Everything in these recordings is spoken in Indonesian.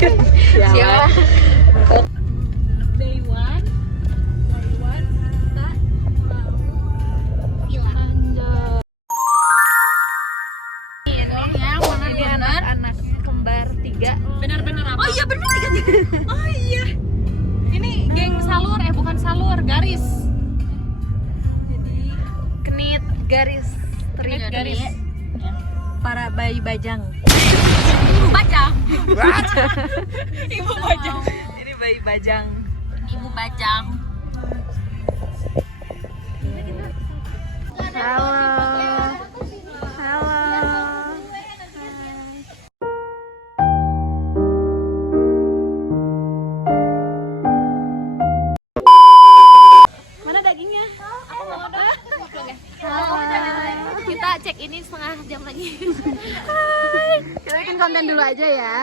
Siapa? Day one Ini anak kembar 3. benar-benar apa? Oh iya benar 3. Oh iya. Ini geng salur, bukan salur, garis. Jadi Kenit garis Kenit garis. para bayi bajang. Bajang. Ibu bajang. Ini bayi bajang. Ibu bajang. Halo. Halo. Mana dagingnya? Kita cek ini setengah jam lagi. Kita bikin konten dulu aja ya.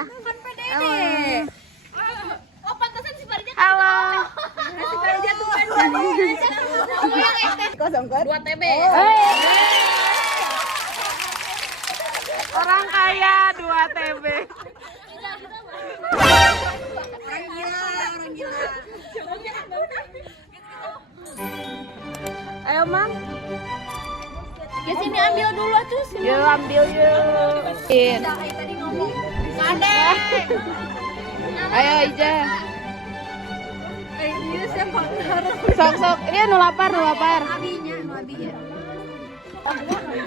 Halo. Oh, pantasan si Farida. Halo. Si Farida tuh kan. 2 TB. Orang kaya 2 TB. Orang gila. Ayo, Mam. Ya sini ambil dulu tuh. Yuk, ambil yuk. Tadi ngomong. Ade. Ayo, Ija. Sok-sok. Ini nu lapar. Abinya, abi ya.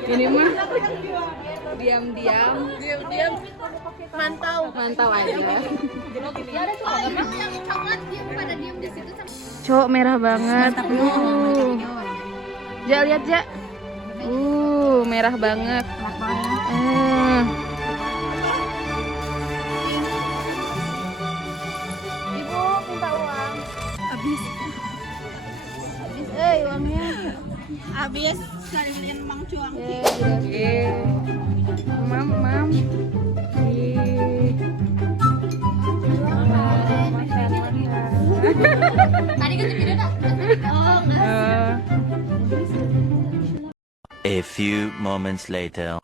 Ini mah diam-diam Mantau. mantau aja. Yang coklat dia pada diem di situ sama. Cok merah banget. Ja lihat Ja. Merah banget. Ibu minta uang. Habis. Uangnya. Habis cari beliin Mang Cuang. Mam. Makan. Tadi kan video dah. Oh, enggak. A few moments later.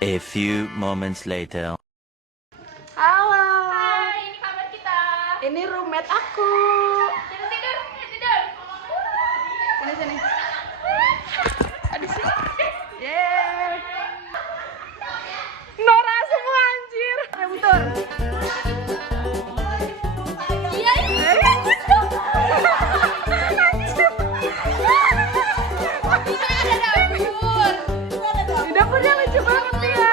A few moments later. Halo. Hai, ini kabar kita. Ini roommate aku. Tidur. Sini. Aduh sih. Yeay. Nora semua anjir. Bentar. Iya. Di dapurnya lucu banget dia.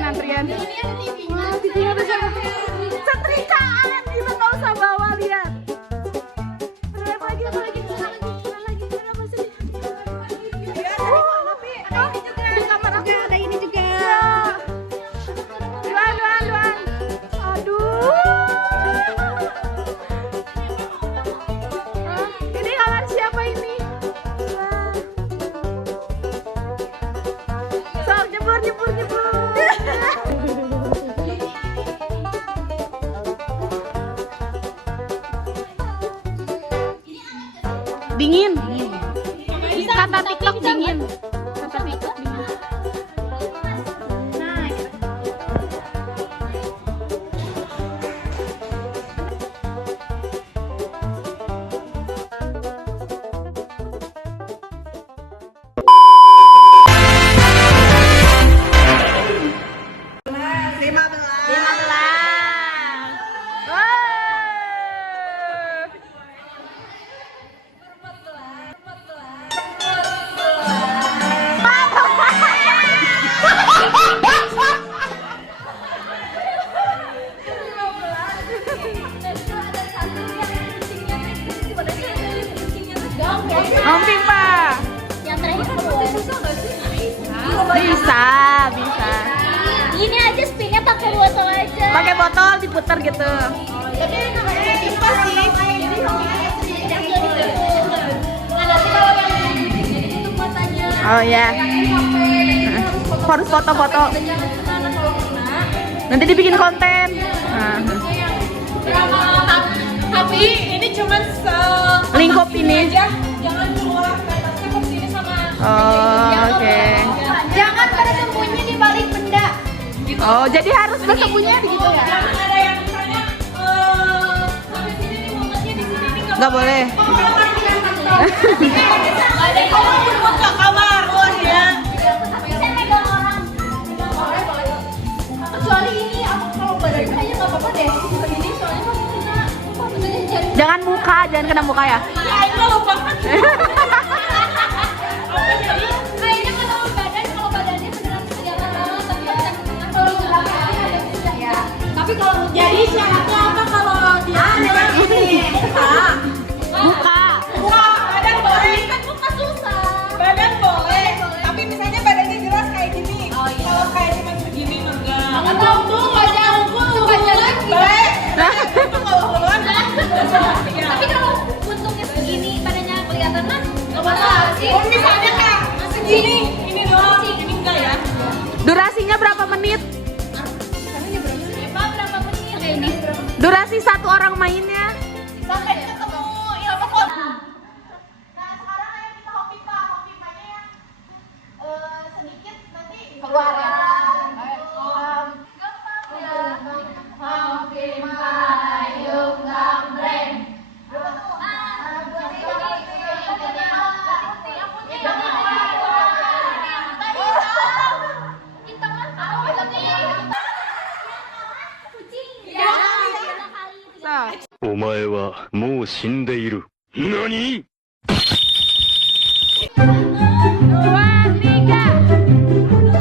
bikin antrian. Wah, TV-nya udah siapa? Setrikaan, itu nggak usah bawa, lihat. Ada apa lagi? Apa lagi? Apa sih? Di kamar aku ada ini juga. Luan. Aduh. Ini kamar siapa ini? Wah. Sok, jebur. Dingin. Kata TikTok dingin. Kata TikTok dingin. Ngomong Pak. Yang terakhir keluar. Bisa. Ini aja spinnya pakai botol aja. Pakai botol diputar gitu. Jadi namanya kipas sih. Nanti kalau yang itu matanya. Oh ya. Harus foto-foto. Nanti dibikin konten. Tapi ini cuman Lingkup ini. aja, jangan keluar batasnya ke sini sama. Oh, oke. Jangan pada sembunyi di balik benda. Oh, jadi harus bersembunyi begitu ya? Jangan ada yang misalnya sampai sini nih mumpetnya di sini nih Nggak boleh. ada yang mau ke kamar luas ya. Bisa megang orang. Kecuali ini aku kalau badannya kayaknya nggak apa-apa deh. Ini soalnya kamu kena maksudnya jadi. Jangan muka, jangan kena muka ya. Ya ini lupa kan. Kayaknya kalau badannya beneran sejalan banget tapi kalau belakangnya ya. Tapi kalau Jadi syaratnya apa kalau dia Muka. badan boleh kan buka susah. badan boleh tapi misalnya badannya jelas kayak gini kalau kayak cuma segini mah enggak Tahu tuh wajah lagi. baik itu kalau keluar Tapi kalau bentuknya segini badannya kelihatan mah nggak masalah sih. oh misalnya kak segini ini doang ini enggak ya Durasinya berapa menit? Berapa menit kayak ini? Durasi satu orang mainnya? sampai ketemu ilmu kok Nah sekarang ayo kita hobi panya yang sedikit nanti keluar ya. Gampang ya. Hobi payung gambreng. Berapa tuh? Hitam kan? Kucing. Ya. So. お前はもう死んでいる。何 2, 3.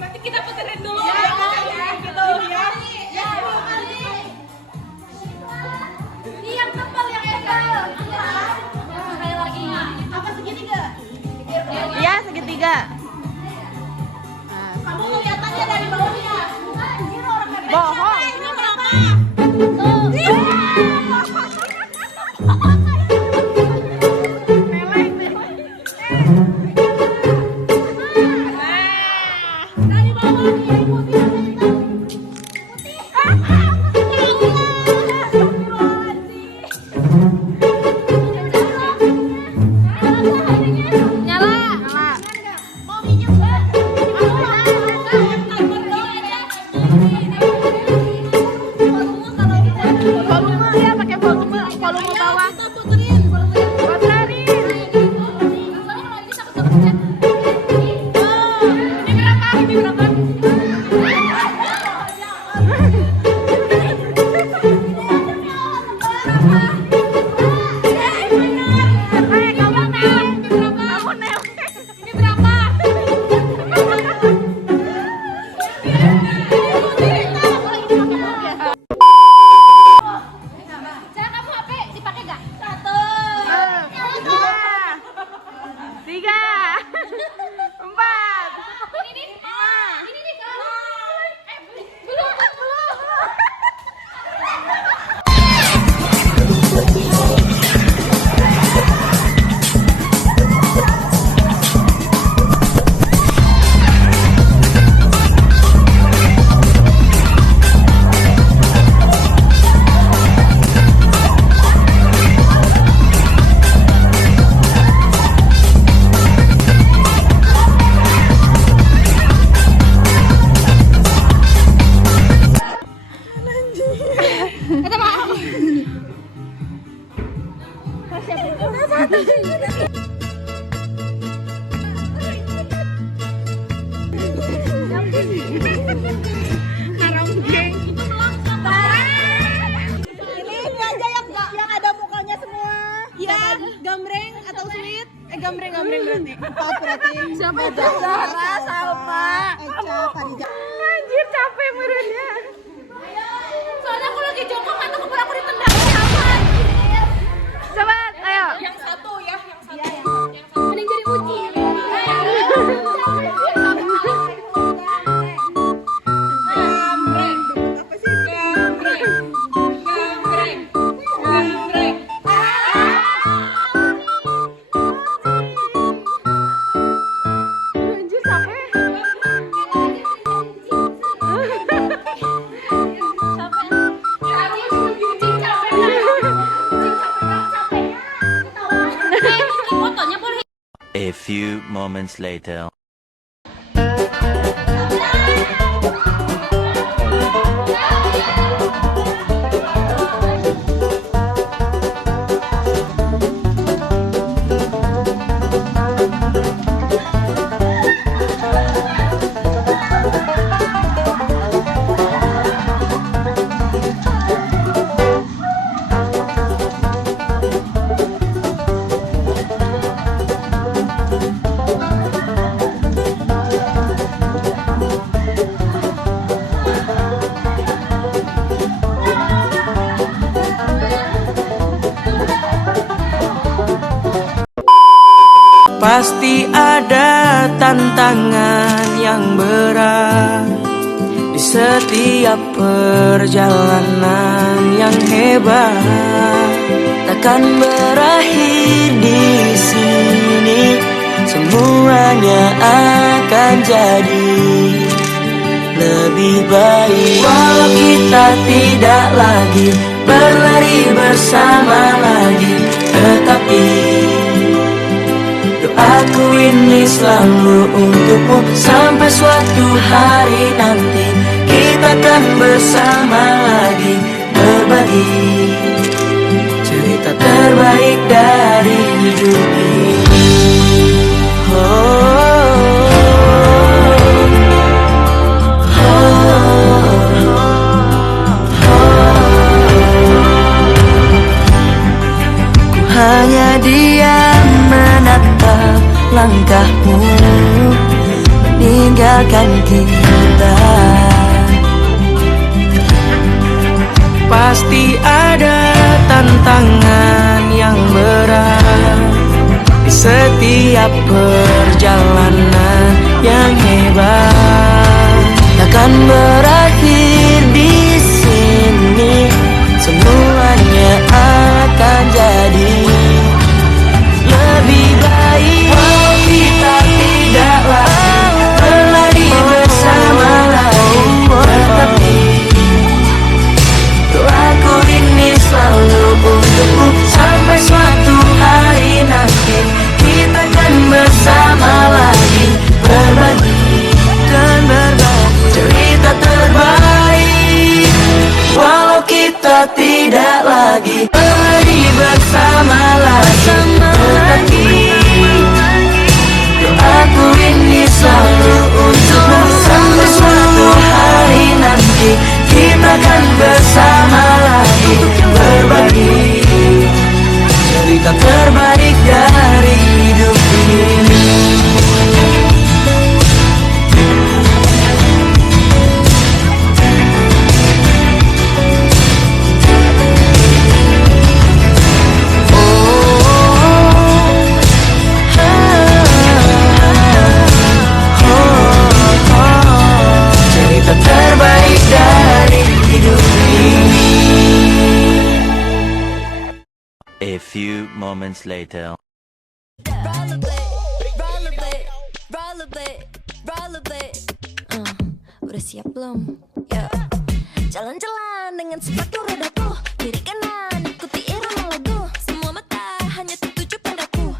nanti kita puterin dulu ya gitu ya Ini yang tebal yang egal. Sekali lagi. Apa segitiga? Iya, segitiga. Kamu kelihatannya dari bawahnya. Anjir orang kayak Bohong. ini berapa? Dari bawah nih, putih. Ini aja yang ada mukanya semua. Yang gambreng atau sweet? Gambreng berarti. Empat berarti. Siapa itu? Zahra, Salma. Eca, Khadijah. Anjir capek merenya. Soalnya aku lagi jongkok atau kepala aku ditendang siapa? Coba, ayo. Yang satu ya, yang satu. Mending jadi uji. Gambreng. Apa sih? Gambreng. Anjir capek. Fotonya boleh. A few moments later. Pasti ada tantangan yang berat di setiap perjalanan yang hebat. Takkan berakhir di sini, semuanya akan jadi lebih baik. Walau kita tidak lagi berlari bersama lagi, tetapi doaku ini selalu untukmu. Sampai suatu hari nanti kita akan bersama lagi, berbagi cerita terbaik dari hidup ini. Ku hanya diam menatap langkahmu meninggalkan kita. Pasti ada tantangan yang berat di setiap perjalanan yang hebat. Takkan berakhir di sini, semuanya akan jadi lebih baik. Walau kita tidak lagi berlari bersama lagi, tetapi doaku ini selalu untukmu. Sampai suatu hari nanti kita akan bersama lagi, berbagi dan berbagi cerita terbaik. Walau kita tidak lagi berlari bersama lagi, tetapi doaku ini selalu untukmu. Sampai suatu hari nanti kita akan bersama lagi, berbagi cerita terbaik dari hidup ini. Cerita terbaik dari hidup ini. A few moments later. Udah siap belum? Ya. Jalan-jalan dengan sepatu rodaku, kiri kanan ikuti irama lagu. Semua mata hanya tertuju padaku.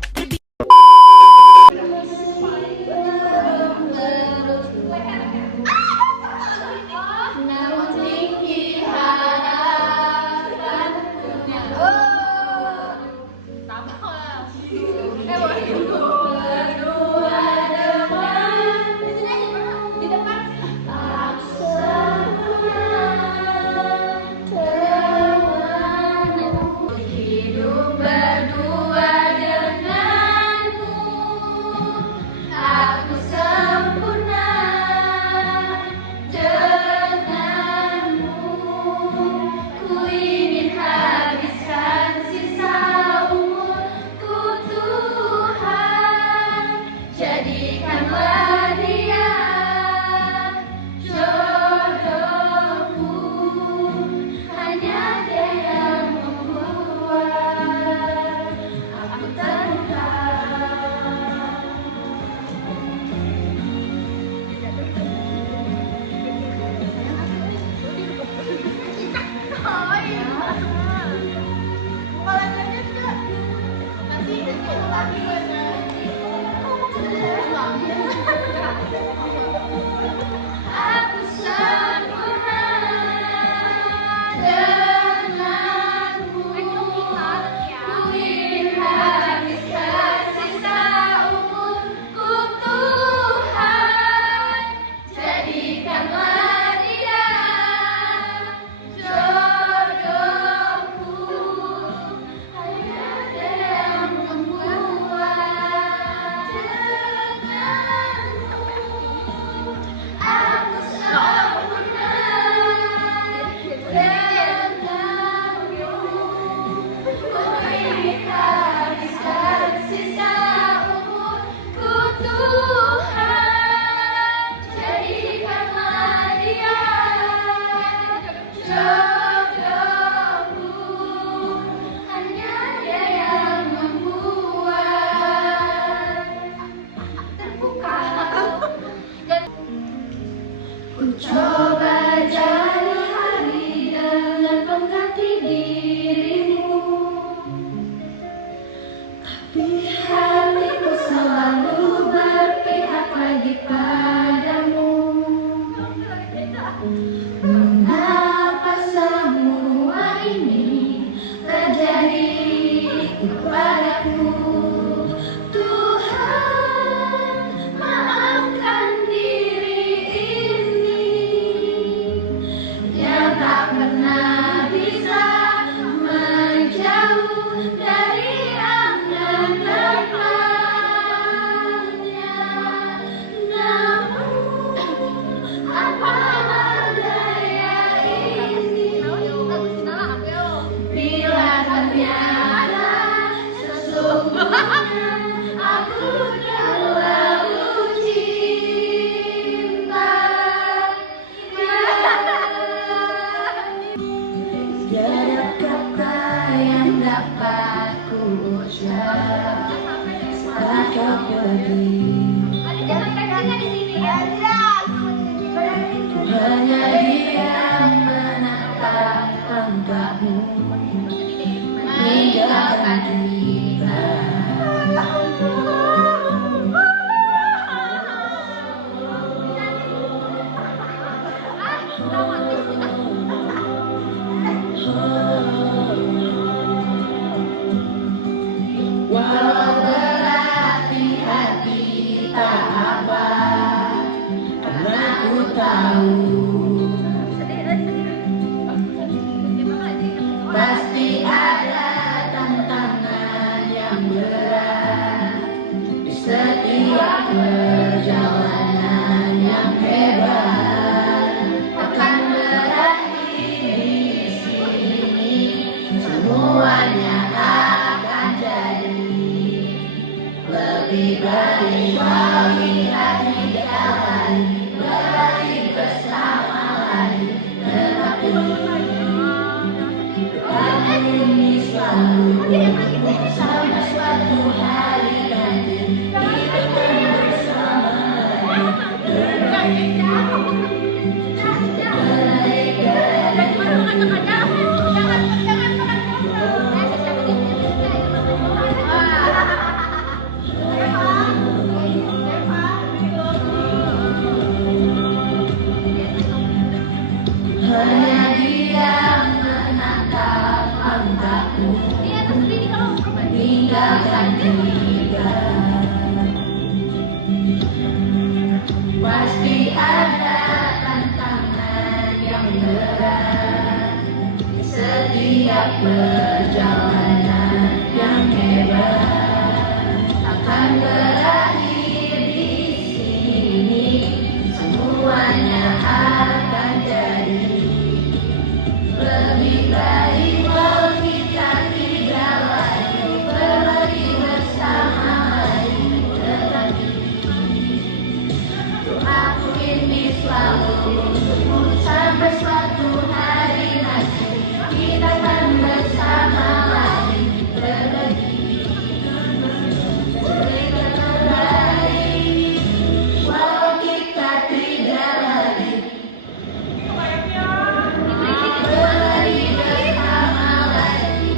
jodohku, hanya dia yang membuat terbuka. Ku coba jalani hari dengan pengganti dirimu, tapi hatiku selalu berpihak lagi padamu. Mengapa semua ini terjadi kepadaku? Tuhan, maafkan diri ini yang tak pernah bisa menjauh dari angan temannya. Namun apa daya ini, bila ternyata sesungguhnya aku terlalu cinta. Tiada kata yang dapat ku ucap setelah kau pergi. Hanya diam menatap langkahmu meninggalkan kita. Walau berat di hati tak apa, karena ku tahu pasti ada tantangan yang berat di setiap perjalanan yang hebat. Akan berakhir di sini, semuanya akan jadi lebih baik kalau kita tidak lagi berlari bersama lagi. Tetapi doaku ini selalu sampai suatu hari nanti kita akan bersama lagi. Hanya dia menatap langkahku meninggalkan kita. Pasti ada tantangan yang berat di setiap perjalanan yang hebat. Akan berakhir di sini, semuanya akan jadi lebih baik kalau kita tidak lagi berlari bersama lagi. Tetapi doaku ini selalu untukmu sampai suatu hari nanti kita akan bersama lagi, berbagi cerita terbaik. Walau kita tidak lagi berlari bersama lagi.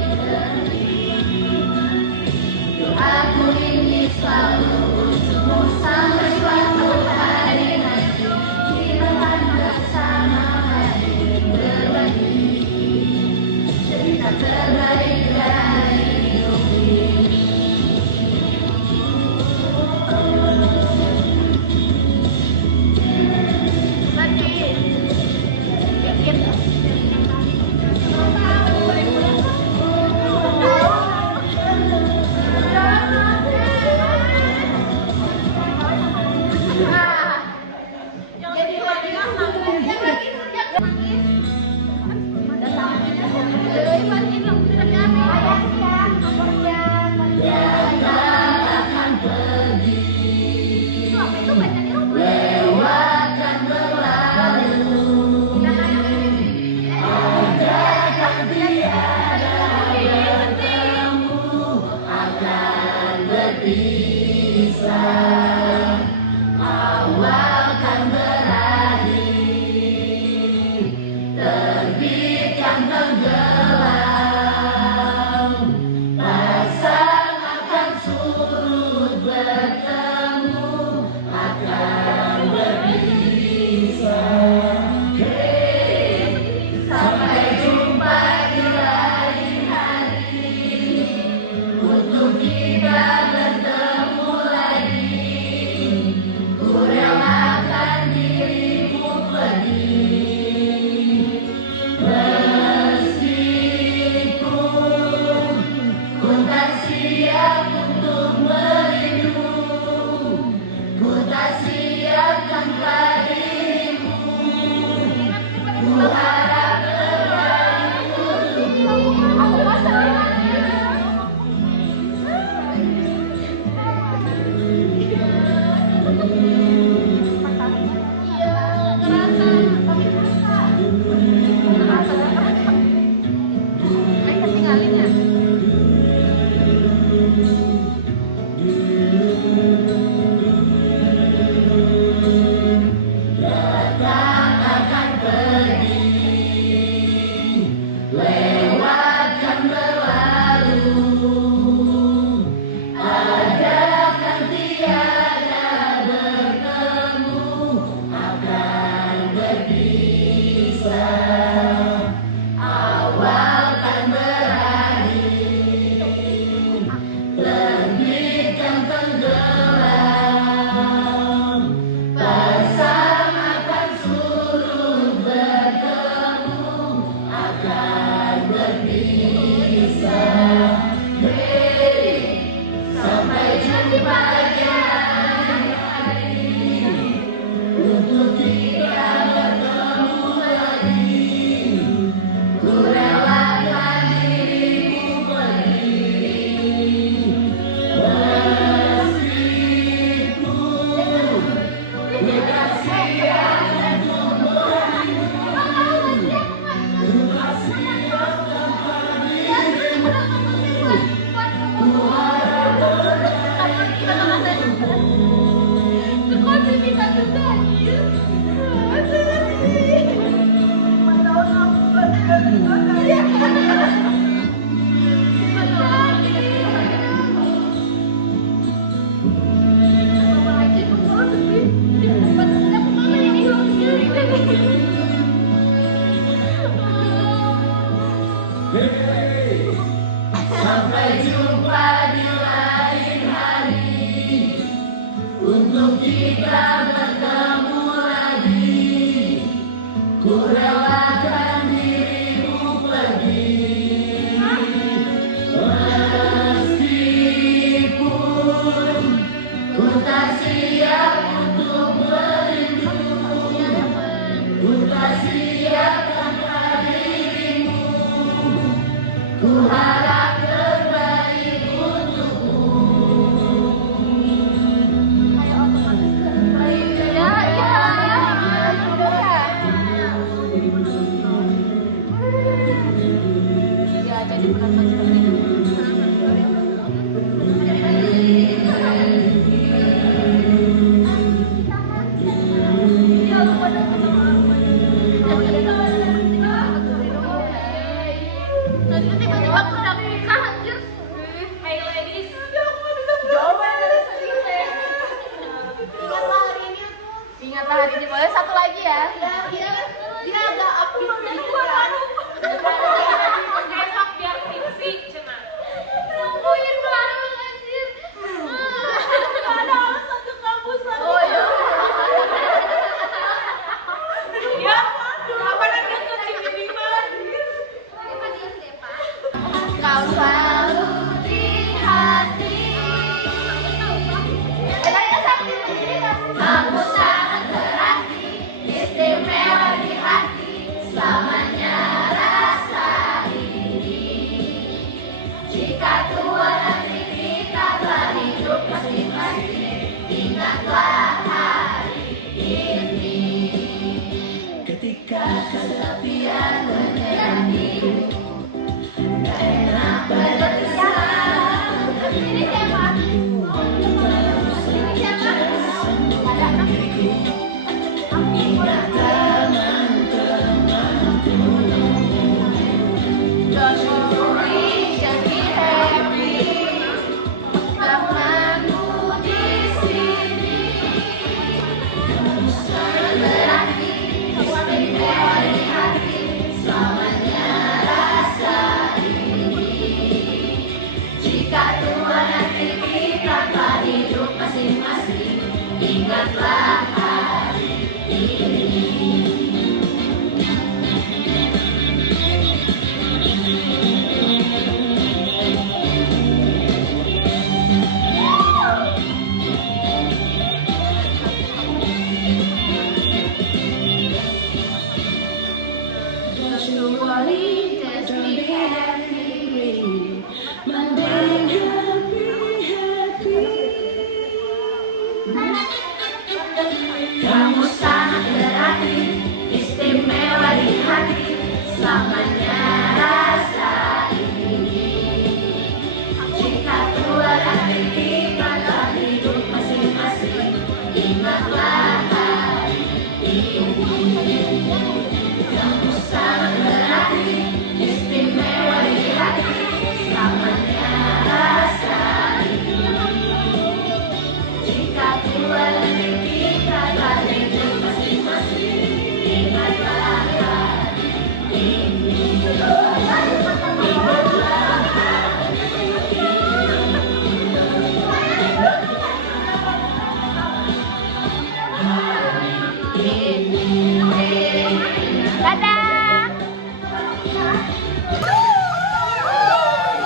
Doaku ini selalu untukmu sampai suatu hari nanti kita akan bersama lagi, berbagi cerita terbaik dari hidup ini. Jadi Selamanya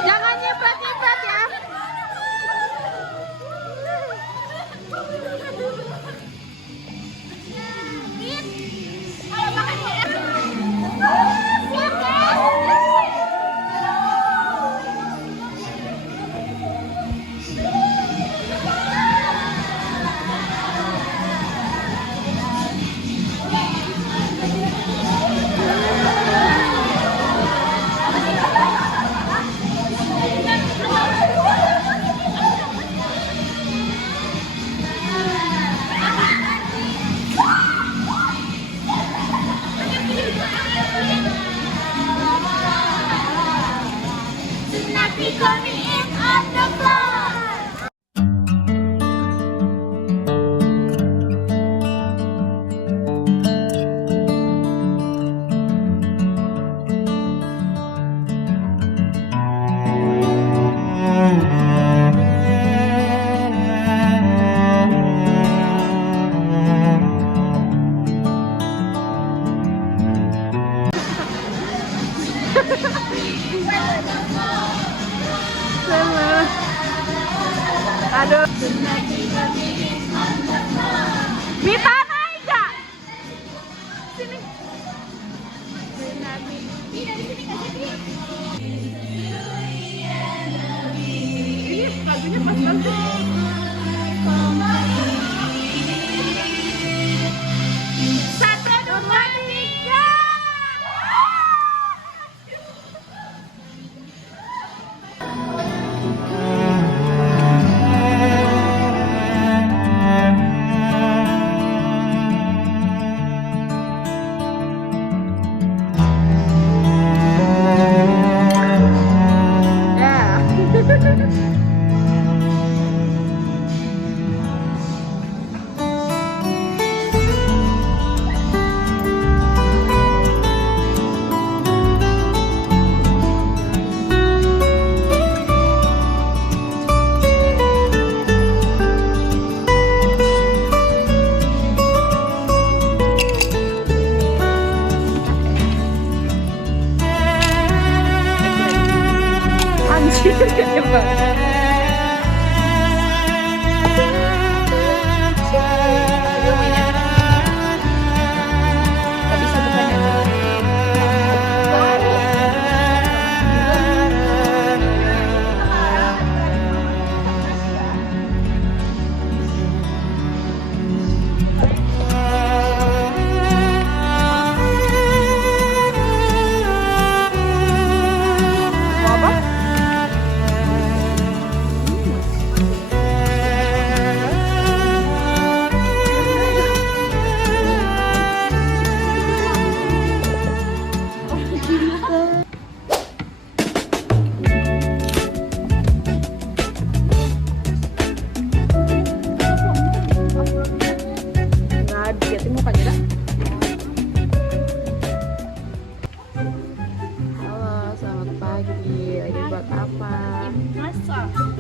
Jangan nyiprat-nyiprat ya. Aduh. Mita naik gak? Sini. Ini lagunya pas banget. Satu, dua, tiga.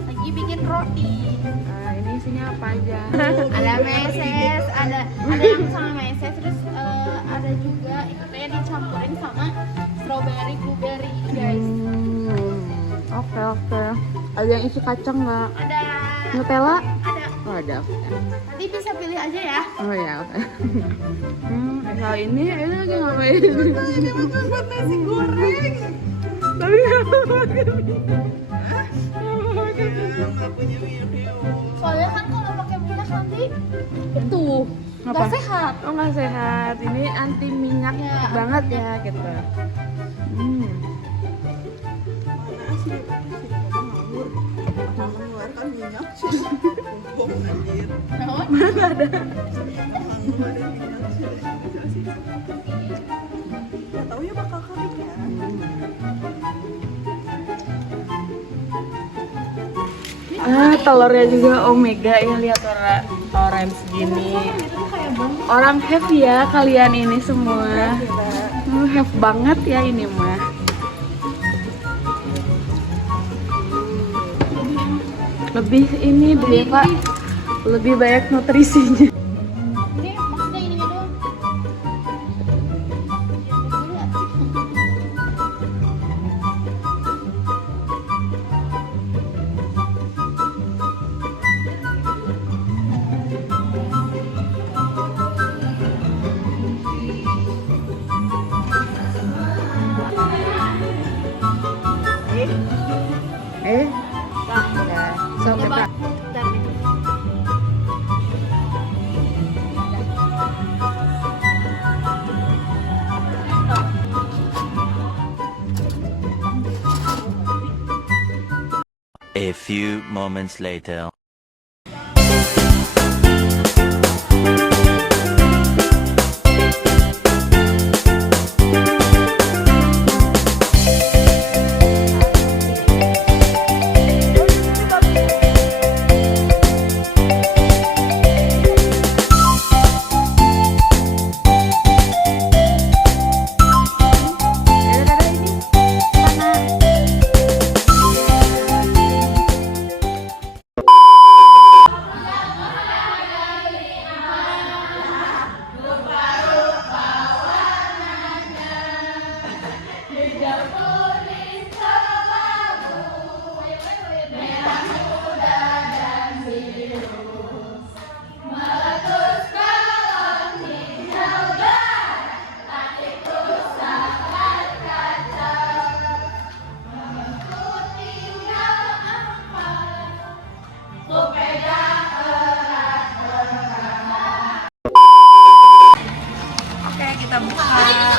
Lagi bikin roti. Ini isinya apa aja? Ada meses, ada yang sama meses, terus ada juga kayak dicampurin sama strawberry, blueberry, guys. Oke. Ada yang isi kacang nggak? Ada. Nutella? Ada. Oh, ada. Nanti bisa pilih aja ya. Oh ya, oke. Kalau ini lagi ngapain? Ini buat nasi goreng. Tapi nggak mau makan. Nggak punya video. Soalnya kan kalau pakai minyak nanti itu Apa? nggak sehat. Oh, nggak sehat. Ini anti minyak Ya. banget ya gitu. Mana sih? Papa ngawur. Mengeluarkan minyak sih. Bohong anjir. Naon? Mana ada? Ngeluarin minyak sih. Nggak tahu ya bakal kering ya. Telurnya juga omega ya, lihat orange gini. Orang have ya kalian ini semua. Have banget ya ini mah. Lebih ini deh Pak. Lebih banyak nutrisinya. Ini maksudnya ininya doang. Dah. Sok kita. A few moments later.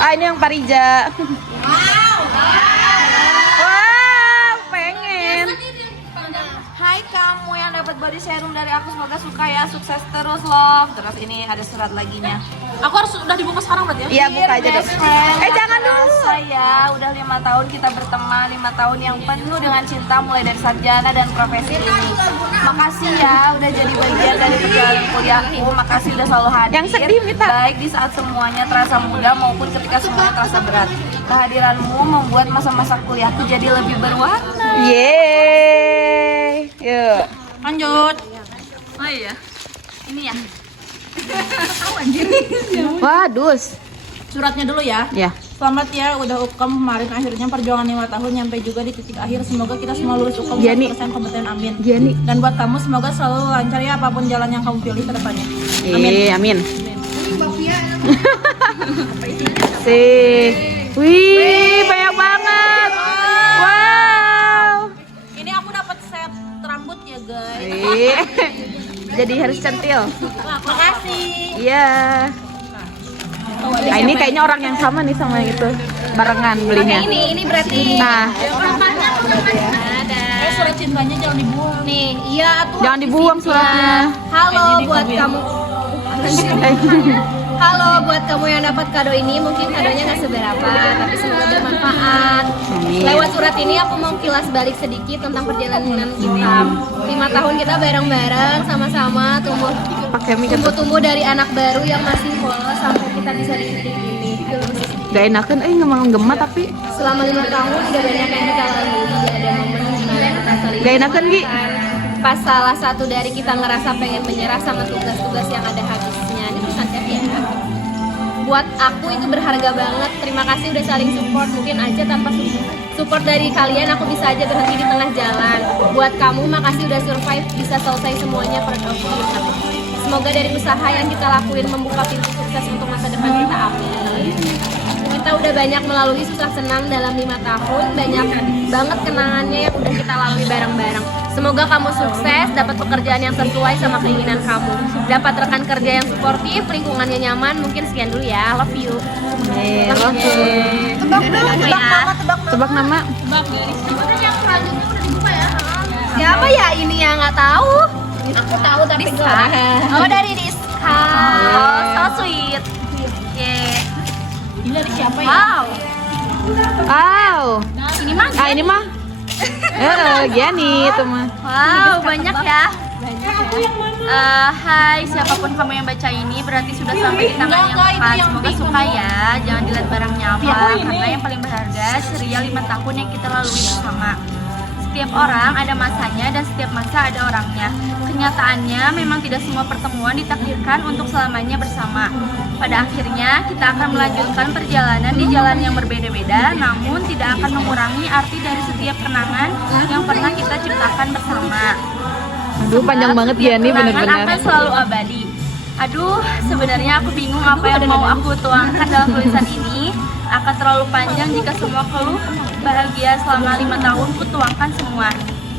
Ini yang Parija. Wow, pengen. Hai kamu yang dapat body serum dari aku, semoga suka ya, sukses terus loh. Terus ini ada surat laginya. Aku harus udah dibuka sekarang berarti ya? Iya, buka aja dong. Jangan dulu. Saya udah 5 tahun kita berteman, 5 tahun yang penuh dengan cinta mulai dari sarjana dan profesi ini. Makasih ya udah jadi bagian dari perjalanan kuliahku. Makasih udah selalu hadir. Yang sedih Mita. Baik di saat semuanya terasa mudah maupun ketika semuanya terasa berat. Kehadiranmu membuat masa-masa kuliahku jadi lebih berwarna. Yeay. Yuk. Lanjut. Oh iya. Ini ya. Waduh. Suratnya dulu ya. Ya. Selamat ya, udah UKM kemarin akhirnya perjuangan 5 tahun nyampe juga di titik akhir. Semoga kita semua lulus UKM 100% kompeten, amin. Giani. Dan buat kamu semoga selalu lancar ya apapun jalan yang kamu pilih ke depannya. Amin. Amin. Sih. Wih, banyak banget. Wow. Ini aku dapat set rambut ya, guys. Wih. Jadi harus centil. Makasih. Iya. Nah, ini kayaknya orang yang sama nih sama yang itu. Barengan belinya. Ini berarti. Nah, Surat cintanya jangan dibuang. Nih, iya tuh. jangan dibuang suratnya. Halo buat kamu. Halo buat kamu yang dapat kado ini, mungkin kadonya nggak seberapa, tapi semoga bermanfaat. Amin. Lewat surat ini aku mau kilas balik sedikit tentang perjalanan kita. 5 tahun kita bareng-bareng, sama-sama tumbuh dari anak baru yang masih polos sampai kita bisa di titik ini. Gak enakan, ngema tapi Selama 5 tahun udah banyak yang kita lalui, ada momen dimana kita saling gak enakan Gi. pas salah satu dari kita ngerasa pengen menyerah sama tugas-tugas yang ada habisnya. Ini pesan chat ya. Buat aku itu berharga banget. Terima kasih udah saling support. Mungkin aja tanpa support dari kalian aku bisa aja berhenti di tengah jalan. Buat kamu makasih udah survive, bisa selesai semuanya per Semoga dari usaha yang kita lakuin membuka pintu sukses untuk masa depan kita, amin. Kita udah banyak melalui susah senang dalam 5 tahun, banyak banget kenangannya yang udah kita lalui bareng-bareng. Semoga kamu sukses, dapat pekerjaan yang sesuai sama keinginan kamu, dapat rekan kerja yang suportif, lingkungannya nyaman. Mungkin sekian dulu ya, love you. Love you. Tebak nama. Siapa ya ini yang nggak tahu? Aku tahu tapi Rizka. Oh dari Rizka. Oh so sweet. Ini dari siapa ya? Wow. Wow. Ini mah. Ini mah. Giani itu mah. Wow banyak ya. Hai siapapun kamu yang baca ini berarti sudah sampai di tangan yang tepat. Semoga suka ya. Jangan dilihat barangnya apa. Karena yang paling berharga ceria 5 tahun yang kita lalui bersama. Setiap orang ada masanya dan setiap masa ada orangnya. Kenyataannya memang tidak semua pertemuan ditakdirkan untuk selamanya bersama. Pada akhirnya kita akan melanjutkan perjalanan di jalan yang berbeda-beda, namun tidak akan mengurangi arti dari setiap kenangan yang pernah kita ciptakan bersama. Aduh panjang banget Giani bener-bener. Akan selalu abadi. Aduh, sebenarnya aku bingung apa yang mau aku tuangkan dalam tulisan ini. Akan terlalu panjang jika semua keluh bahagia selama 5 tahun ku tuangkan semua.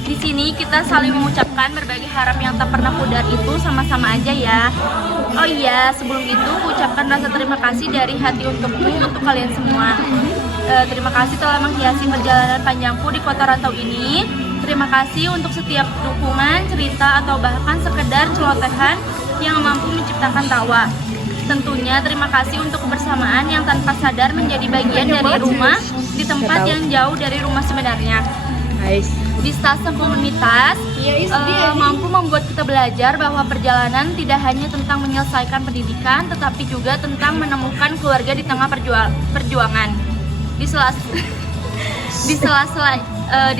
Di sini kita saling mengucapkan berbagai harap yang tak pernah pudar itu sama-sama aja ya. Oh iya, sebelum itu ku ucapkan rasa terima kasih dari hati untukmu untuk kalian semua. Terima kasih telah menghiasi perjalanan panjangku di kota rantau ini. Terima kasih untuk setiap dukungan, cerita, atau bahkan sekedar celotehan yang mampu menciptakan tawa. Tentunya terima kasih untuk kebersamaan yang tanpa sadar menjadi bagian dari rumah di tempat yang jauh dari rumah sebenarnya. Di stase komunitas mampu membuat kita belajar bahwa perjalanan tidak hanya tentang menyelesaikan pendidikan, tetapi juga tentang menemukan keluarga di tengah perjuangan. Di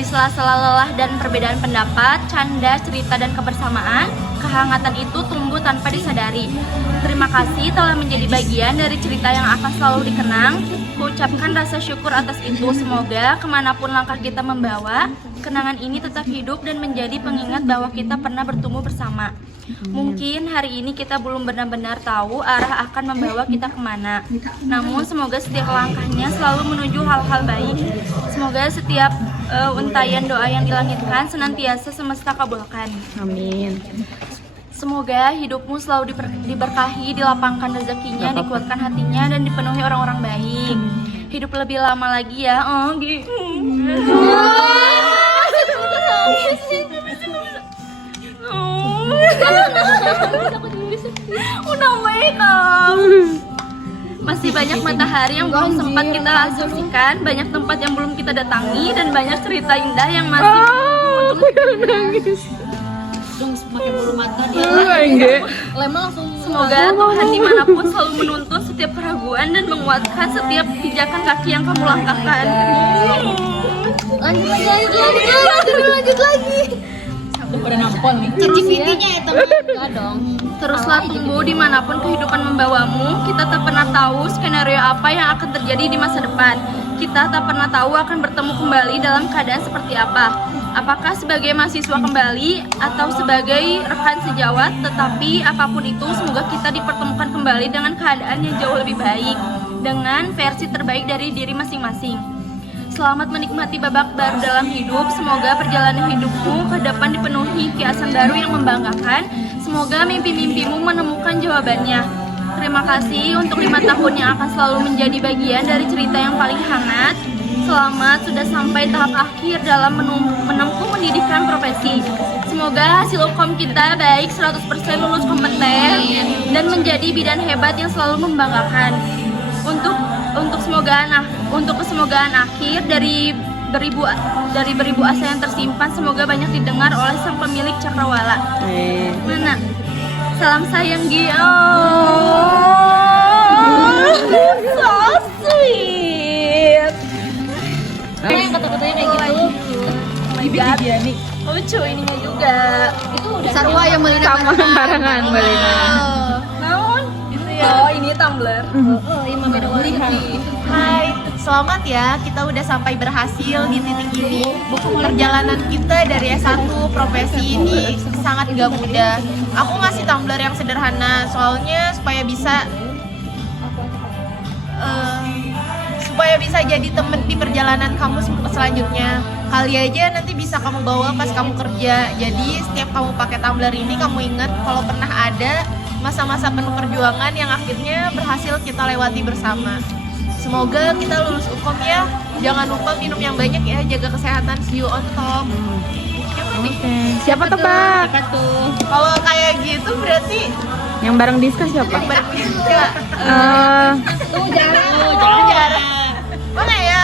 sela-sela lelah dan perbedaan pendapat, canda, cerita, dan kebersamaan, kehangatan itu tumbuh tanpa disadari. Terima kasih telah menjadi bagian dari cerita yang akan selalu dikenang. Kuucapkan rasa syukur atas itu. Semoga kemanapun langkah kita membawa, kenangan ini tetap hidup dan menjadi pengingat bahwa kita pernah bertumbuh bersama. Mungkin hari ini kita belum benar-benar tahu arah akan membawa kita kemana. Namun semoga setiap langkahnya selalu menuju hal-hal baik. Semoga setiap untayan doa yang dilangitkan senantiasa semesta kabulkan. Amin. Semoga hidupmu selalu diberkahi, dilapangkan rezekinya, dikuatkan hatinya, dan dipenuhi orang-orang baik. Hidup lebih lama lagi ya. Oh, gitu. Udah wake up. Masih banyak matahari yang belum sempat kita asumsikan, banyak tempat yang belum kita datangi, dan banyak cerita indah yang masih Semoga Tuhan dimanapun selalu menuntun setiap keraguan dan menguatkan setiap pijakan kaki yang kamu langkahkan. Lanjut lagi. Udah nampol nih. CCTV-nya ya teman. Enggak dong. Teruslah tumbuh dimanapun kehidupan membawamu. Kita tak pernah tahu skenario apa yang akan terjadi di masa depan. Kita tak pernah tahu akan bertemu kembali dalam keadaan seperti apa. Apakah sebagai mahasiswa kembali atau sebagai rekan sejawat, tetapi apapun itu semoga kita dipertemukan kembali dengan keadaan yang jauh lebih baik, dengan versi terbaik dari diri masing-masing. Selamat menikmati babak baru dalam hidup. Semoga perjalanan hidupmu ke depan dipenuhi kiasan baru yang membanggakan. Semoga mimpi-mimpimu menemukan jawabannya. Terima kasih untuk 5 tahun yang akan selalu menjadi bagian dari cerita yang paling hangat. Selamat sudah sampai tahap akhir dalam menempuh pendidikan profesi. Semoga hasil UKOM kita baik, 100% lulus kompeten dan menjadi bidan hebat yang selalu membanggakan. Untuk kesemogaan akhir dari beribu asa yang tersimpan, semoga banyak didengar oleh sang pemilik cakrawala. Mana? Salam sayang Gio. So sweet. Yang kata-katanya kayak gitu. Oh my god. Lucu ininya juga. Itu udah Sarwa yang Melina Sama barengan Melina. Naon? Gitu ya. Oh, ini Tumblr. Oh, iya beda warna. Hai, selamat ya. Kita udah sampai berhasil di titik ini. Perjalanan kita dari S1 profesi ini sangat gak mudah. Aku ngasih Tumblr yang sederhana soalnya supaya bisa jadi temen di perjalanan kamu selanjutnya. Kali aja nanti bisa kamu bawa pas kamu kerja. Jadi setiap kamu pakai Tumblr ini, kamu ingat kalau pernah ada masa-masa penuh perjuangan yang akhirnya berhasil kita lewati bersama. Semoga kita lulus UKOM ya. Jangan lupa minum yang banyak ya, jaga kesehatan. See you on top. Siapa tebak? Apa tuh? Kalau kayak gitu berarti Yang bareng Diska siapa? Tuh jarang. mana ya?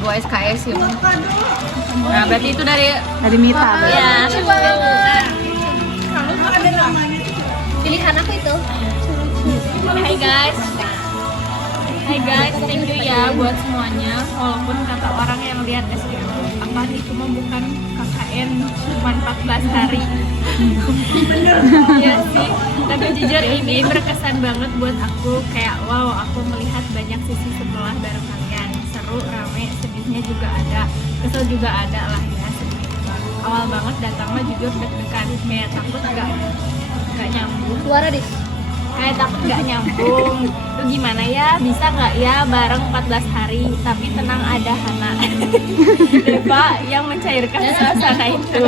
Gua SKS ya. Nah, berarti itu dari Mita. ya. Pilihan aku itu. Hai guys, thank you ya buat semuanya. Walaupun kata orang yang lihat SKM apa itu mah bukan KKN cuma 14 hari. Bener. Iya sih. Tapi jujur ini berkesan banget buat aku. Kayak wow, aku melihat banyak sisi setelah bareng kalian. Seru, rame, sedihnya juga ada, kesel juga ada lah ya. Awal banget datang mah jujur deg-degan, kayak takut nggak nyambung. Suara dis. Kayak takut nggak nyambung. Lu gimana ya? Bisa nggak ya bareng 14 hari? Tapi tenang, ada Hana. Deva yang mencairkan suasana itu.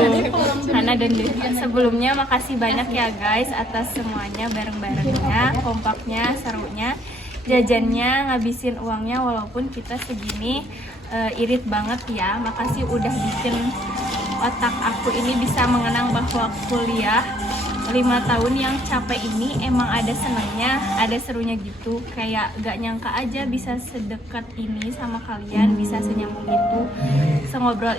Hana dan Deva. Sebelumnya makasih banyak ya guys atas semuanya, bareng-barengnya, kompaknya, serunya, jajannya, ngabisin uangnya walaupun kita segini. Irit banget ya. Makasih udah bikin otak aku ini bisa mengenang bahwa kuliah 5 tahun yang capek ini emang ada senangnya, ada serunya gitu. Kayak gak nyangka aja bisa sedekat ini sama kalian, bisa senyambung itu. Sengobrol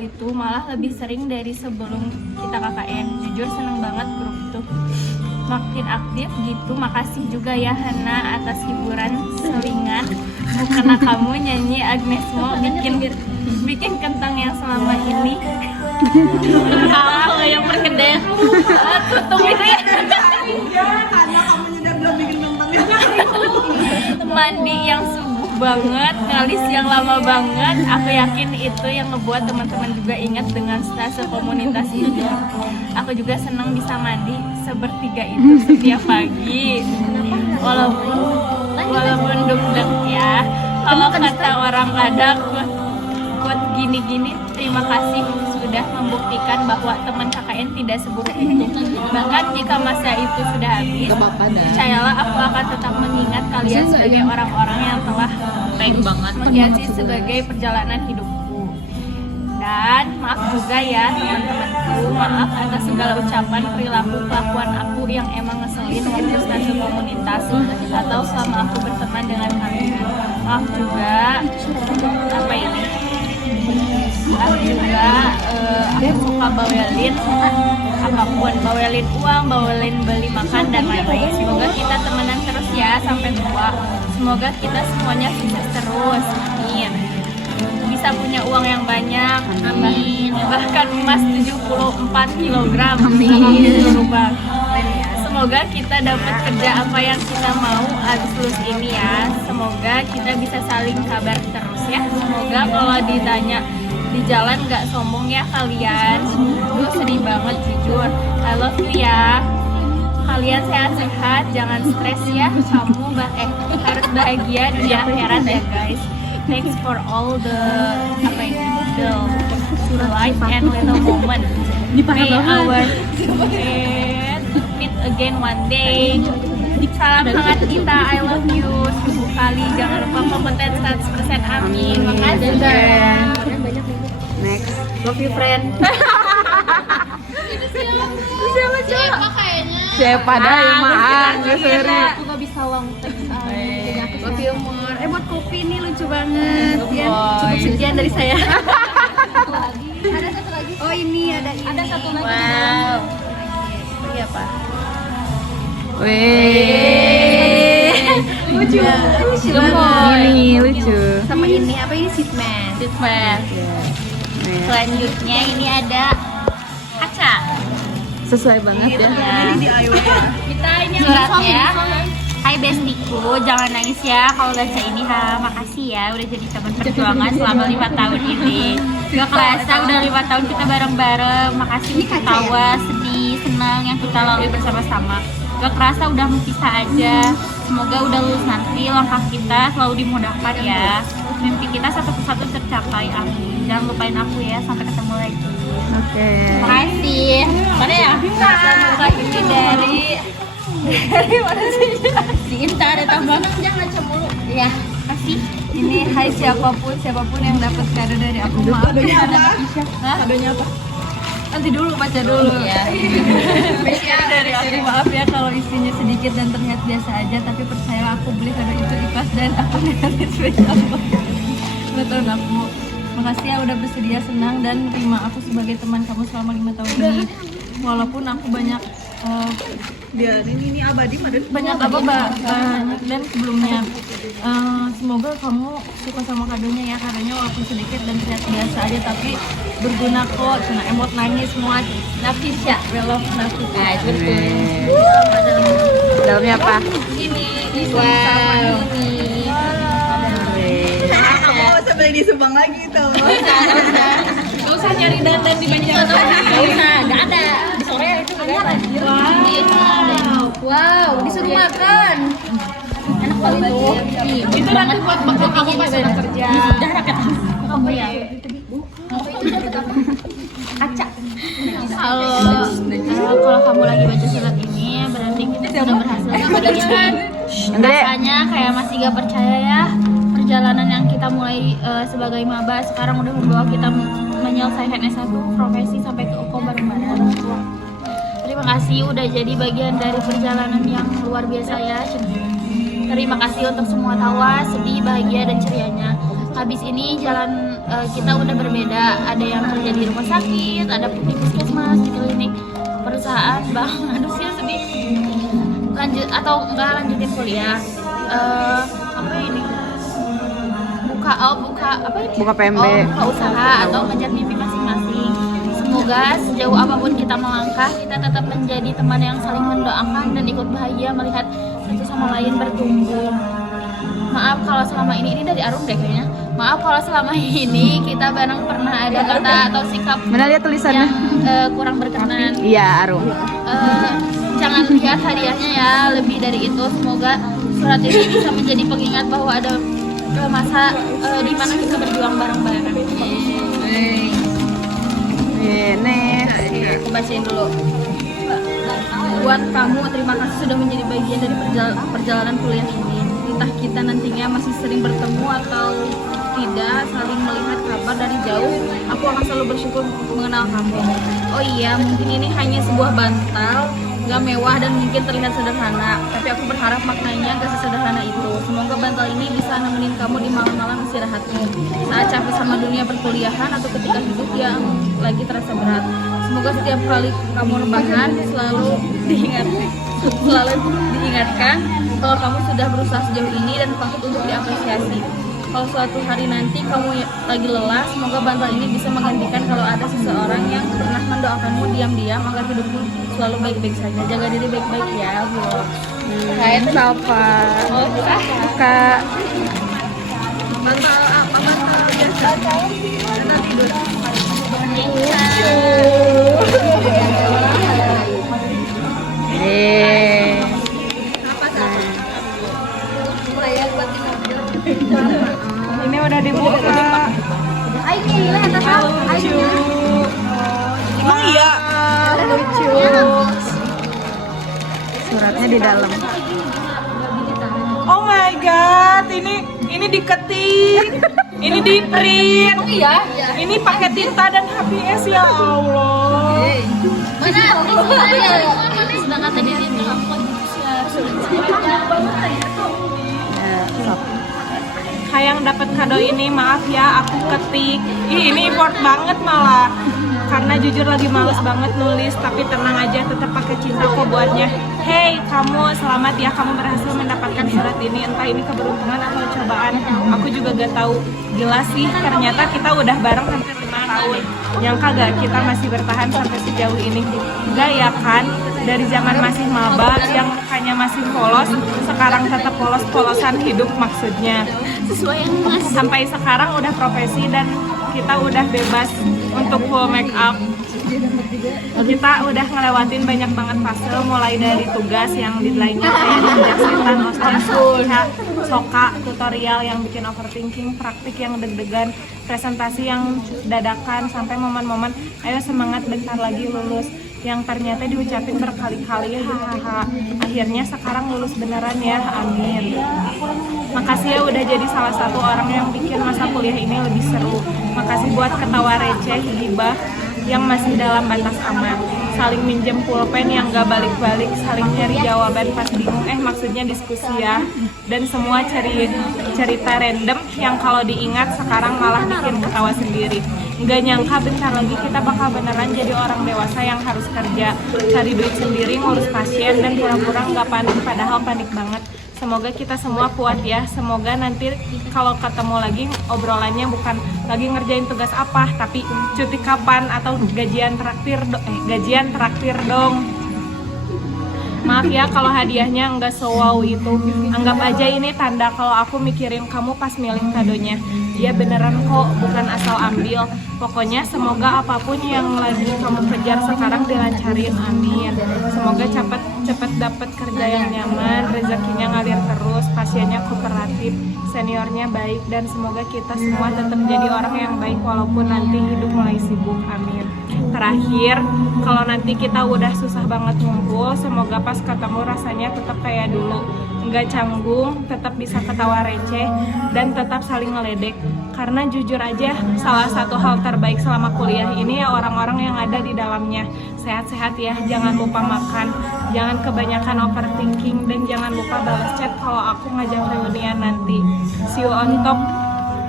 itu malah lebih sering dari sebelum kita KKN. Jujur seneng banget grup itu. Makin aktif gitu. Makasih juga ya Hana atas hiburan selingan. Karena kamu nyanyi Agnes Mo bikin kentang yang selama ini. Kalau yang perkedel. Tutup itu ya. Mandi yang subuh banget, ngalis yang lama banget. Aku yakin itu yang ngebuat teman-teman juga ingat dengan stase komunitas itu. Aku juga senang bisa mandi sebertiga itu setiap pagi. Walaupun deg-deg ya. Kalau kata orang kadang buat gini-gini, terima kasih sudah membuktikan bahwa teman KKN tidak seburuk itu. Bahkan jika masa itu sudah habis, percayalah aku akan tetap mengingat kalian sebagai orang-orang yang telah menghiasi sebagai perjalanan hidupku. Dan maaf juga ya teman-temanku, maaf atas segala ucapan, perilaku, kelakuan aku yang emang ngeselin waktu stase komunitas atau selama aku berteman dengan kalian. Maaf juga, apa ini? Maaf juga, aku suka bawelin apapun, bawelin uang, bawelin beli makan dan lain-lain. Semoga kita temenan terus ya sampai tua. Semoga kita semuanya sukses terus. Amin. Bisa punya uang yang banyak. Amin. Bahkan emas 74 kg. Amin. Semoga kita dapat kerja apa yang kita mau abis lulus ini ya. Semoga kita bisa saling kabar terus ya. Semoga kalau ditanya di jalan gak sombong ya kalian. Gue sedih banget jujur. I love you ya. Kalian sehat-sehat, jangan stres ya. Kamu harus bahagia di akhirat ya guys. Thanks for all the life and little moment. May our meet again one day. Salam hangat kita, I love you. 1000 kali, jangan lupa kompeten 100%. Amin. Makasih. Next. Love you friend. Siapa dah yang mah? Aku gak bisa long text. Love you more. Buat kopi ini lucu banget. Ya, cukup sekian dari saya. Ada satu lagi. Oh ini ada satu lagi. Wow. Ini apa? Weh. Lucu. Ini lucu. Sama ini apa ini Seatman. Selanjutnya ini ada kaca. Sesuai banget ya. Kita ini suratnya. Hai bestiku, jangan nangis ya kalau baca ini makasih ya udah jadi teman perjuangan selama 5 tahun ini. Gak kerasa udah 5 tahun kita bareng-bareng. Makasih ketawa, sedih, senang yang kita lalui bersama-sama. Gak kerasa udah pisah aja. Semoga udah lulus nanti langkah kita selalu dimudahkan ya. Mimpi kita satu persatu tercapai. Amin. Jangan lupain aku ya. Sampai ketemu lagi. Oke. Makasih. Mana ya? Buka ini dari mana sih? Di Insta ada tambahan jangan cemburu. Ya, kasih. Ini hai siapapun yang dapat kado dari aku. Maaf kadonya apa? Kadonya apa? Nanti dulu baca dulu. Ya. Dari aku maaf ya kalau isinya sedikit dan terlihat biasa aja, tapi percaya aku beli kado itu ikhlas dan aku nanti spesial buat tahun aku. Makasih ya udah bersedia, senang dan terima aku sebagai teman kamu selama 5 tahun ini. Walaupun aku banyak ini abadi banyak dan sebelumnya. Semoga kamu suka sama kadonya ya, kadonya walaupun sedikit dan terlihat biasa aja tapi berguna kok. Cuma emot nangis semua. Nafis ya, we love Nafis. Nah, itu Dalamnya apa? ini sama ini. Aku beli di Subang lagi tuh. Gak usah nyari dandan di Banjarmasin. Gak usah, gak ada. Di Wow, disuruh makan. Enak banget tuh. Itu nanti buat kamu pas udah kerja. Oh ya. Kalau kamu lagi baca surat ini berarti kita sudah berhasil mendapatkan. Rasanya kayak masih gak percaya ya, perjalanan yang kita mulai sebagai maba sekarang udah membawa kita menyelesaikan S1 profesi sampai ke UKOM bareng-bareng. Terima kasih udah jadi bagian dari perjalanan yang luar biasa ya. Terima kasih untuk semua tawa, sedih, bahagia, dan cerianya. Habis ini jalan kita udah berbeda. Ada yang kerja di rumah sakit, ada di puskesmas, di klinik, perusahaan, bang. Aduh sih sedih. Lanjut atau enggak lanjutin kuliah? Apa ini? Buka apa ini? Buka PMB. Buka usaha atau ngejar mimpi masing-masing. Semoga sejauh apapun kita melangkah, kita tetap menjadi teman yang saling mendoakan dan ikut bahagia melihat satu sama lain bertumbuh. Maaf kalau selama ini dari Arum deh kayaknya. Maaf kalau selama ini kita bareng pernah ada kata atau sikap Mana lihat tulisannya? yang kurang berkenan. Iya, Arum. Jangan lihat hadiahnya ya, lebih dari itu. Semoga surat ini bisa menjadi pengingat bahwa ada masa di mana kita berjuang bareng-bareng. Aku bacain dulu. Buat kamu, terima kasih sudah menjadi bagian dari perjalanan kuliah ini. Entah kita nantinya masih sering bertemu atau tidak, saling melihat kabar dari jauh, aku akan selalu bersyukur mengenal kamu. Oh iya, mungkin ini hanya sebuah bantal, gak mewah dan mungkin terlihat sederhana, tapi aku berharap maknanya gak sesederhana itu. Semoga bantal ini bisa nemenin kamu di malam-malam istirahatmu, saat capek sama dunia perkuliahan atau ketika hidup yang lagi terasa berat. Semoga setiap kali kamu rebahan selalu diingatkan kalau kamu sudah berusaha sejauh ini dan patut untuk diapresiasi. Kalau suatu hari nanti kamu lagi lelah, semoga bantal ini bisa menggantikan kalau ada seseorang yang pernah mendoakanmu diam-diam agar hidupmu selalu baik-baik saja. Jaga diri baik-baik ya, Bu. Kain Salva. Kak. Bantal apa? Bantal biasa. Bantal tidur. Ini udah dibuka. Lucu. Emang iya? Lucu. Suratnya di dalam. Oh my god, ini diketik. Ini di print. Oh iya? Ini pakai tinta dan HBS ya Allah. Mana? Sedangkan tadi dia bilang Hayang dapat kado ini, maaf ya aku ketik. Ini import banget malah. Karena jujur lagi males banget nulis, tapi tenang aja, tetap pakai cinta kok buatnya. Hey kamu, selamat ya kamu berhasil mendapatkan surat ini. Entah ini keberuntungan atau cobaan, aku juga gak tahu. Gila sih, ternyata kita udah bareng hampir 5 tahun. Nyangka gak kita masih bertahan sampai sejauh ini? Enggak ya kan? Dari zaman masih maba yang hanya masih polos, sekarang tetap polos-polosan hidup maksudnya. sesuai yang mas. Sampai sekarang udah profesi dan kita udah bebas untuk full make up. Kita udah ngelewatin banyak banget fase, mulai dari tugas yang deadline-nya kayak ngejar setan, ospek, soka, tutorial yang bikin overthinking, praktik yang deg-degan, presentasi yang dadakan, sampai momen-momen ayo semangat bentar lagi lulus yang ternyata diucapin berkali-kali, hahaha. Akhirnya sekarang lulus beneran ya, amin. Makasih ya udah jadi salah satu orang yang bikin masa kuliah ini lebih seru. Makasih buat ketawa receh, gibah yang masih dalam batas aman, saling minjem pulpen yang gak balik-balik, saling nyari jawaban pas bingung, maksudnya diskusi ya, dan semua cerita random yang kalau diingat sekarang malah bikin ketawa sendiri. Gak nyangka bentar lagi kita bakal beneran jadi orang dewasa yang harus kerja, cari duit sendiri, ngurus pasien, dan pura-pura gak panik padahal panik banget. Semoga kita semua kuat ya. Semoga nanti kalau ketemu lagi obrolannya bukan lagi ngerjain tugas apa, tapi cuti kapan atau gajian traktir dong. Maaf ya kalau hadiahnya nggak sewow itu. Anggap aja ini tanda kalau aku mikirin kamu pas milih kadonya. Dia beneran kok, bukan asal ambil. Pokoknya semoga apapun yang lagi kamu kejar sekarang dilancarin, amin. Semoga cepet dapet kerja yang nyaman, rezekinya ngalir terus, pasiennya kooperatif, seniornya baik, dan semoga kita semua tetap jadi orang yang baik walaupun nanti hidup mulai sibuk, amin. Terakhir, kalau nanti kita udah susah banget ngumpul, semoga pas ketemu rasanya tetap kayak dulu, nggak canggung, tetap bisa ketawa receh, dan tetap saling ngeledek. Karena jujur aja, salah satu hal terbaik selama kuliah ini ya orang-orang yang ada di dalamnya. Sehat-sehat ya, jangan lupa makan, jangan kebanyakan overthinking, dan jangan lupa balas chat kalau aku ngajak reunian nanti. See you on top,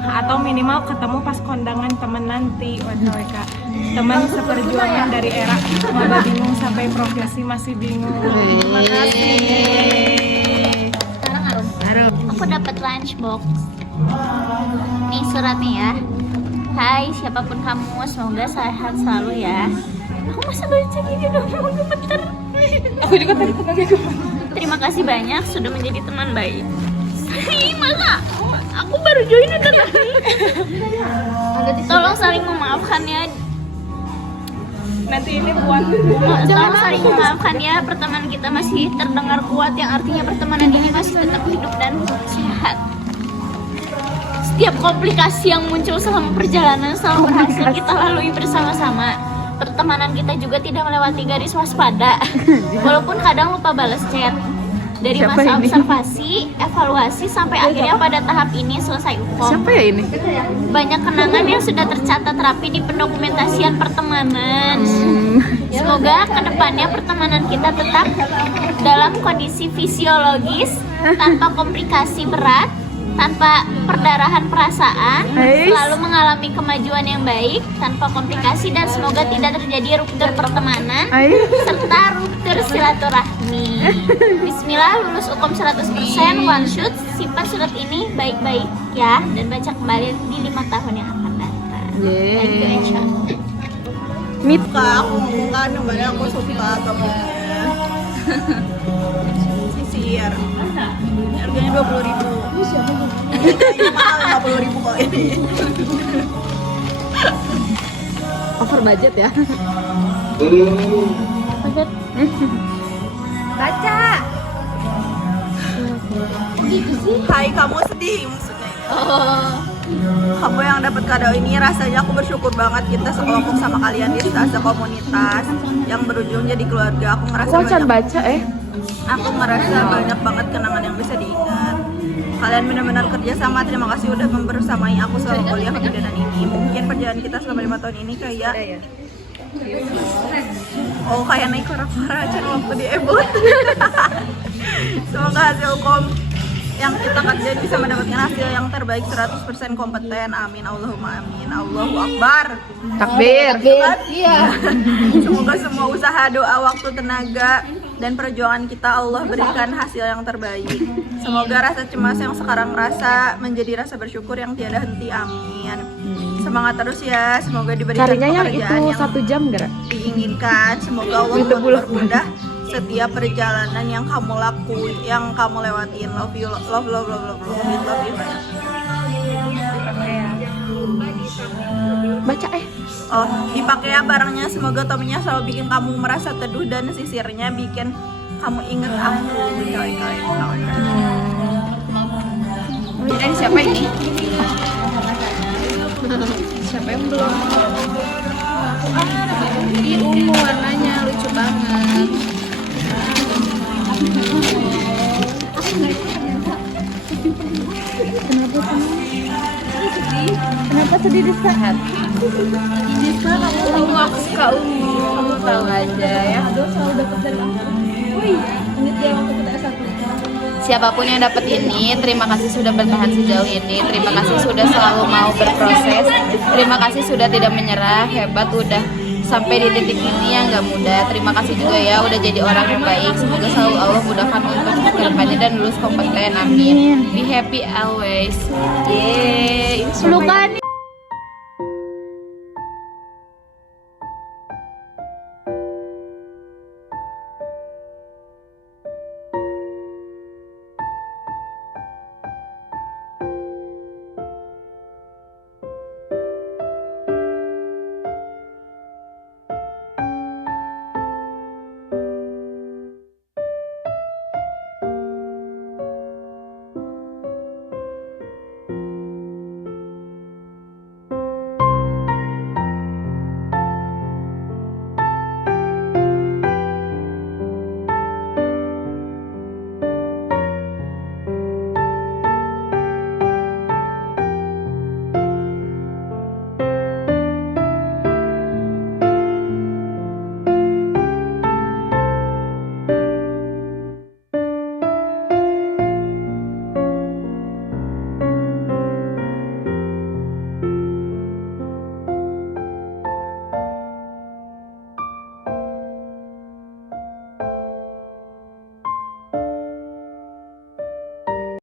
atau minimal ketemu pas kondangan temen nanti. WKWK, teman seperjuangan dari era maba bingung sampai profesi masih bingung. Terima kasih. Aku dapat lunchbox. Nih suratnya ya. Hai siapapun kamu, semoga sehat selalu ya. Aku masa baca gini dong, mau gemeter. Aku juga tadi kebagai Terima kasih banyak sudah menjadi teman baik. Masa aku baru join udah Tolong saling memaafkan ya. Nanti ini buat Tolong saling memaafkan ya. Pertemanan kita masih terdengar kuat, yang artinya pertemanan ini masih tetap hidup dan sehat. Setiap komplikasi yang muncul selama perjalanan selalu berhasil kita lalui bersama-sama. Pertemanan kita juga tidak melewati garis waspada, walaupun kadang lupa balas chat. Dari masa observasi, evaluasi, sampai akhirnya pada tahap ini selesai UKOM. Siapa ya ini? Banyak kenangan yang sudah tercatat rapi di pendokumentasian pertemanan. Semoga kedepannya pertemanan kita tetap dalam kondisi fisiologis, tanpa komplikasi berat, tanpa perdarahan perasaan, selalu mengalami kemajuan yang baik, tanpa komplikasi, dan semoga tidak terjadi ruptur pertemanan, serta ruptur silaturahmi. Bismillah, lulus UKOM 100%, one shot, simpan surat ini baik-baik ya, dan baca kembali di 5 tahun yang akan datang. Thank you, Insya. Suka aku kan, kemarin aku suka kamu. Sisir. Harganya 20.000. Ini mahal 50.000 kok ini. Over budget ya? Baca. Hai kamu sedih maksudnya. Kamu yang dapat kado ini, rasanya aku bersyukur banget kita sekelompok sama kalian di komunitas yang berujung jadi keluarga. Aku ngerasa aku ngerasa banyak banget kenangan yang bisa diingat. Kalian benar-benar kerja sama, terima kasih udah membersamai aku selama kuliah kebidanan ini. Mungkin perjalanan kita selama 5 tahun ini kayak kayak naik kora-kora aja waktu di Ebot. Semoga hasil UKOM yang kita kerjain bisa mendapatkan hasil yang terbaik, 100% kompeten, amin, Allahumma amin, Allahu Akbar, Takbir. Iya. Semoga semua usaha, doa, waktu, tenaga, dan perjuangan kita Allah berikan hasil yang terbaik. Semoga rasa cemas yang sekarang rasa menjadi rasa bersyukur yang tiada henti, amin. Semangat terus ya, semoga diberikan pekerjaan yang 1 jam gak? diinginkan. Semoga Allah mempermudah setiap perjalanan yang kamu lakuin, yang kamu lewatin. Love you, love you. Baca Dipakai ya barangnya. Semoga tominya selalu bikin kamu merasa teduh, dan sisirnya bikin kamu inget aku. Siapa ini? Siapa yang belum? Ini ungu warnanya, lucu banget. Kenapa sedih di saat? Disa, kamu tahu aku suka ungu. Kamu tahu aja ya. Aduh, selalu dapat dari aku. Wih, inget ya waktu kita S1. Siapapun yang dapat ini, terima kasih sudah bertahan sejauh ini. Terima kasih sudah selalu mau berproses. Terima kasih sudah tidak menyerah. Hebat udah sampai di titik ini yang nggak mudah. Terima kasih juga ya udah jadi orang yang baik. Semoga selalu Allah mudahkan untuk kedepannya dan lulus kompeten. Amin. Be happy always. Yeay. Ini